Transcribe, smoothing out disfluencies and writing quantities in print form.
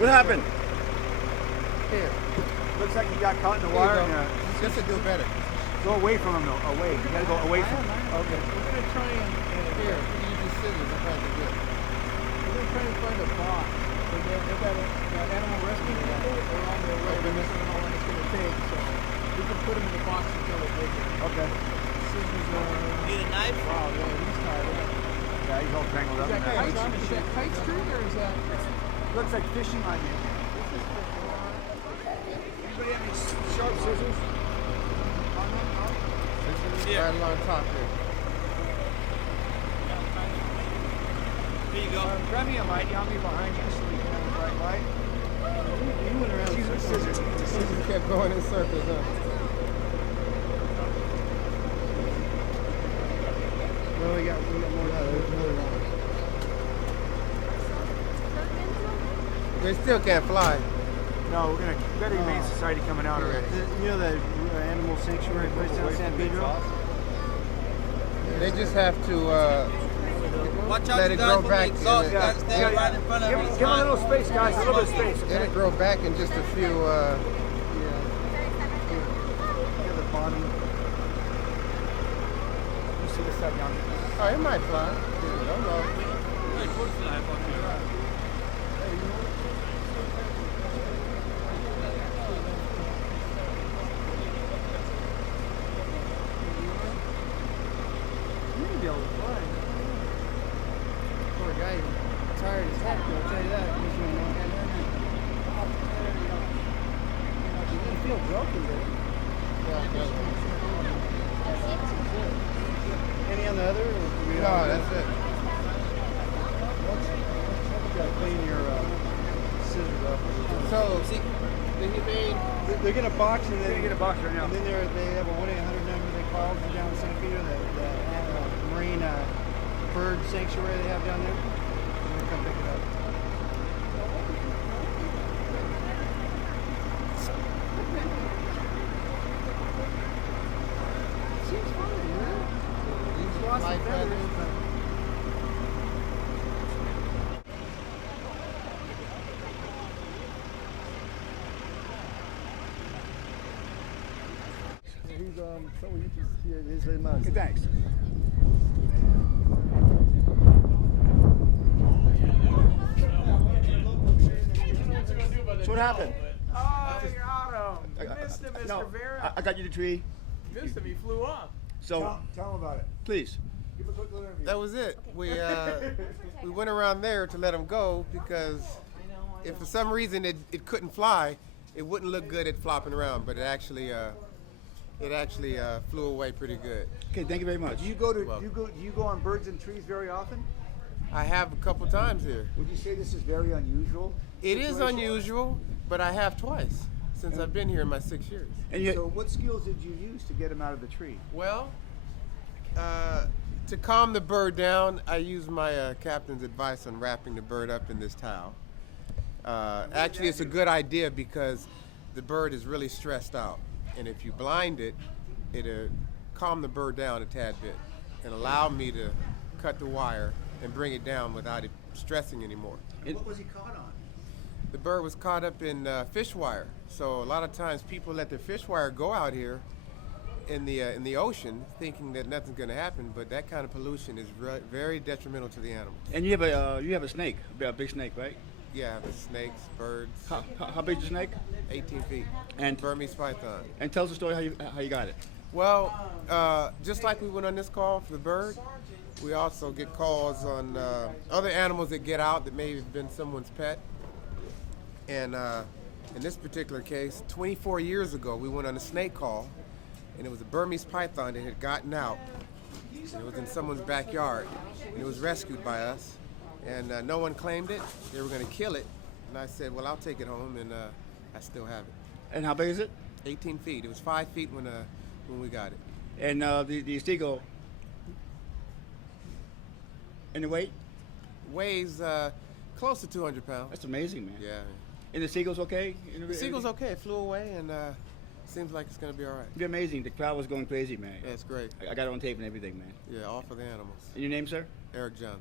What happened? Here. Looks like you got caught in the wire. Just to do better. Go away from him, though. Away. You gotta go away from him. Okay. We're gonna try and here. Use these scissors. That's how to do it. We're gonna try and find a box. They've got animal rescue people. They're on their way. They're missing how long it's gonna take. So we can put them in the box until they take it. Okay. Scissors are. Need a knife? Wow. Yeah. He's tired. Yeah, he's all tangled up. Is that kite string or is that? Looks like fishing line. Anybody have any sharp scissors? Here. Right along top here. Here you go. Grab me a light. I'll be behind you so we can have a bright light. You went around Use the scissors. The scissors kept going in circles, huh? Well, we got more. There's more than They still can't fly. No, we're gonna Better Humane Society coming out already. You know the animal sanctuary place down San Pedro? They just have to Watch out, let you it guys, grow from the back. exhaust. You And gotta stay right in front of it. Give him a little space, guys. A little bit of space. let it grow back in just a few. Yeah, the bottom. You see the stuff down there? Oh, it might fly. I don't know. Poor guy, he's tired as heck, I'll tell you that. He's gonna feel broken there. Any on the other? No, that's it. You gotta clean your scissors up. So, they're gonna box and They're gonna get a box right now. And then they have a 1-800 number they call down in San Pedro, the marine bird sanctuary they have down there. And they come pick it up. Seems fine, man. He's lost the feathers, but... He's so you can see it is very much. Okay, thanks. So what happened? Oh, you got him. You missed him, Mr. No, Vera. I got you the tree. You missed him. He flew off. So Tell him about it. please. Give a quick interview. That was it. We went around there to let him go because if for some reason it couldn't fly, it wouldn't look good at flopping around. But it actually flew away pretty good. Okay, thank you very much. You're You go on birds and trees very often? I have a couple times here. Would you say this is very unusual? It is unusual, but I have twice since I've been here in my 6 years. And so what skills did you use to get him out of the tree? Well, to calm the bird down, I used my captain's advice on wrapping the bird up in this towel. Actually, it's a good idea because the bird is really stressed out. And if you blind it, it'll calm the bird down a tad bit and allow me to cut the wire and bring it down without it stressing anymore. And what was he caught on? The bird was caught up in fish wire. So a lot of times people let their fish wire go out here in the ocean thinking that nothing's going to happen, but that kind of pollution is very detrimental to the animals. And you have a snake, a big snake, right? Yeah, the snakes, birds. How big is the snake? 18 feet. And Burmese python. And tell us the story how you got it. Well, just like we went on this call for the bird, we also get calls on other animals that get out that may have been someone's pet. And in this particular case, 24 years ago, we went on a snake call, and it was a Burmese python that had gotten out. And it was in someone's backyard, and it was rescued by us. And no one claimed it. They were going to kill it. And I said, well, I'll take it home, and I still have it. And how big is it? 18 feet. It was 5 feet when we got it. And the seagull. And the weight? Weighs close to 200 pounds. That's amazing, man. Yeah. And the seagull's okay? The seagull's okay. It flew away, and seems like it's going to be all right. It'd be amazing. The crowd was going crazy, man. Yeah, it's great. I got it on tape and everything, man. Yeah, all for the animals. And your name, sir? Eric Johnson.